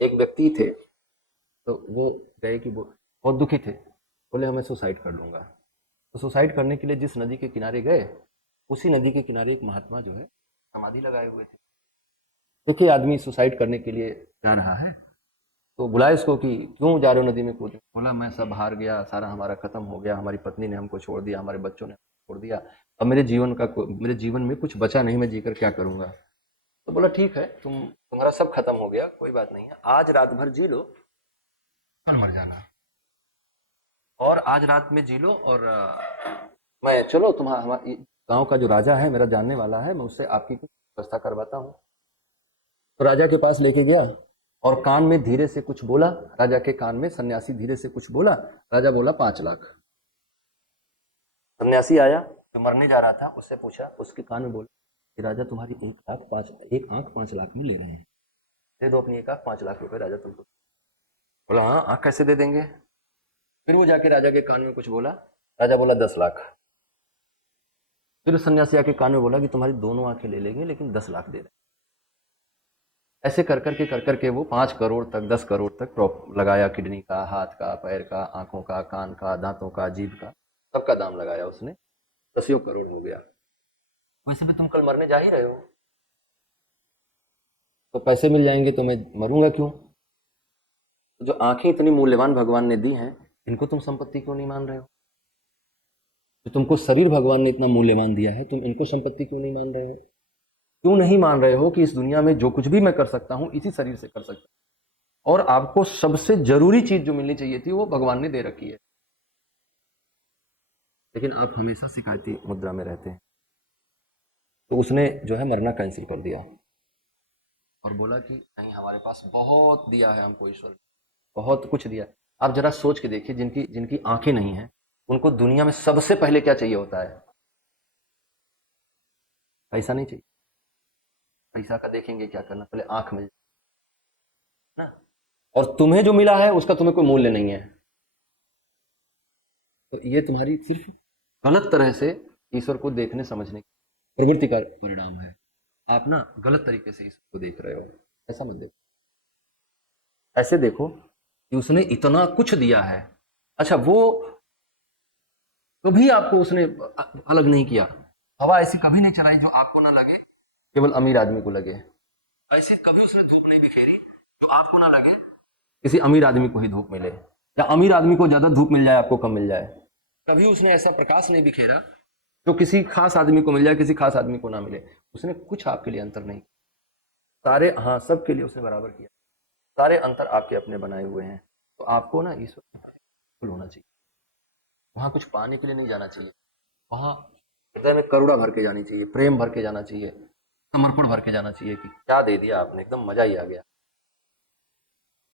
एक व्यक्ति थे, तो वो गए कि वो बहुत दुखी थे, बोले हमें सुसाइड कर लूँगा। तो सुसाइड करने के लिए जिस नदी के किनारे गए, उसी नदी के किनारे एक महात्मा जो है समाधि लगाए हुए थे। देखिए आदमी सुसाइड करने के लिए जा रहा है, तो बुलाया इसको कि क्यों जा रहे हो नदी में कूदने? बोला मैं सब हार गया, सारा हमारा खत्म हो गया, हमारी पत्नी ने हमको छोड़ दिया, हमारे बच्चों ने हमको छोड़ दिया, अब मेरे जीवन में कुछ बचा नहीं, मैं जीकर क्या करूंगा? तो बोला ठीक है, तुम्हारा सब खत्म हो गया, कोई बात नहीं है, आज रात भर जी लो, कल मर जाना, और आज रात में जी लो, और मैं चलो तुम्हारा हमारे गांव का जो राजा है मेरा जानने वाला है, मैं उससे आपकी कुछ व्यवस्था करवाता हूँ। तो राजा के पास लेके गया और कान में धीरे से कुछ बोला, राजा के कान में सन्यासी धीरे से कुछ बोला, राजा बोला 5 लाख। सन्यासी आया जो मरने जा रहा था, उससे पूछा, उसके कान में बोला कि राजा तुम्हारी एक आंख 5 लाख में ले रहे हैं, दे दो अपनी एक आंख, 5 लाख रुपए राजा तुमको। बोला हाँ, आंख कैसे दे देंगे? फिर वो जाके राजा के कान में कुछ बोला, राजा बोला 10 लाख। फिर सन्यासी आके कान में बोला कि तुम्हारी दोनों आंखें ले लेंगे लेकिन 10 लाख दे रहे। ऐसे कर करके वो 5 करोड़ तक, 10 करोड़ तक लगाया, किडनी का, हाथ का, पैर का, आंखों का, कान का, दांतों का, जीभ का, सबका दाम लगाया उसने, 10 करोड़ हो गया। वैसे भी तुम कल मरने जा ही रहे हो, तो पैसे मिल जाएंगे तो मैं मरूंगा क्यों? तो जो आंखें इतनी मूल्यवान भगवान ने दी हैं, इनको तुम संपत्ति क्यों नहीं मान रहे हो? जो तुमको शरीर भगवान ने इतना मूल्यवान दिया है, तुम इनको संपत्ति क्यों नहीं मान रहे हो? क्यों नहीं मान रहे हो कि इस दुनिया में जो कुछ भी मैं कर सकता हूं इसी शरीर से कर सकता हूं, और आपको सबसे जरूरी चीज जो मिलनी चाहिए थी वो भगवान ने दे रखी है, लेकिन आप हमेशा शिकायती मुद्रा में रहते हैं। तो उसने जो है मरना कैंसिल कर दिया और बोला कि नहीं, हमारे पास बहुत दिया है हमको ईश्वर, बहुत कुछ दिया है। आप जरा सोच के देखिए, जिनकी जिनकी आंखें नहीं हैं, उनको दुनिया में सबसे पहले क्या चाहिए होता है? पैसा नहीं चाहिए। पैसा का देखेंगे क्या करना, पहले आंख मिल जाए ना। और तुम्हें जो मिला है उसका तुम्हें कोई मूल्य नहीं है। तो ये तुम्हारी सिर्फ गलत तरह से ईश्वर को देखने समझने की प्रवृत्ति का परिणाम है। आप ना गलत तरीके से ईश्वर को देख रहे हो, ऐसा मत देखो। ऐसे देखो कि उसने इतना कुछ दिया है, अच्छा वो कभी आपको उसने अलग नहीं किया, हवा ऐसी कभी नहीं चलाई जो आपको ना लगे, केवल अमीर आदमी को लगे। ऐसे कभी उसने धूप नहीं बिखेरी जो आपको ना लगे किसी अमीर आदमी को ही धूप मिले, या अमीर आदमी को ज्यादा धूप मिल जाए आपको कम मिल जाए। कभी उसने ऐसा प्रकाश नहीं बिखेरा जो किसी खास आदमी को मिल जाए, किसी खास आदमी को ना मिले। उसने कुछ आपके लिए अंतर नहीं, सारे, हाँ, सबके लिए उसने बराबर किया। सारे अंतर आपके अपने बनाए हुए हैं। तो आपको ना ईश्वर फुल होना चाहिए, वहां कुछ पाने के लिए नहीं जाना चाहिए, वहां हृदय में करुणा भर के जानी चाहिए, प्रेम भर के जाना चाहिए, समर्पण भर के जाना चाहिए कि क्या दे दिया आपने, एकदम मजा ही आ गया।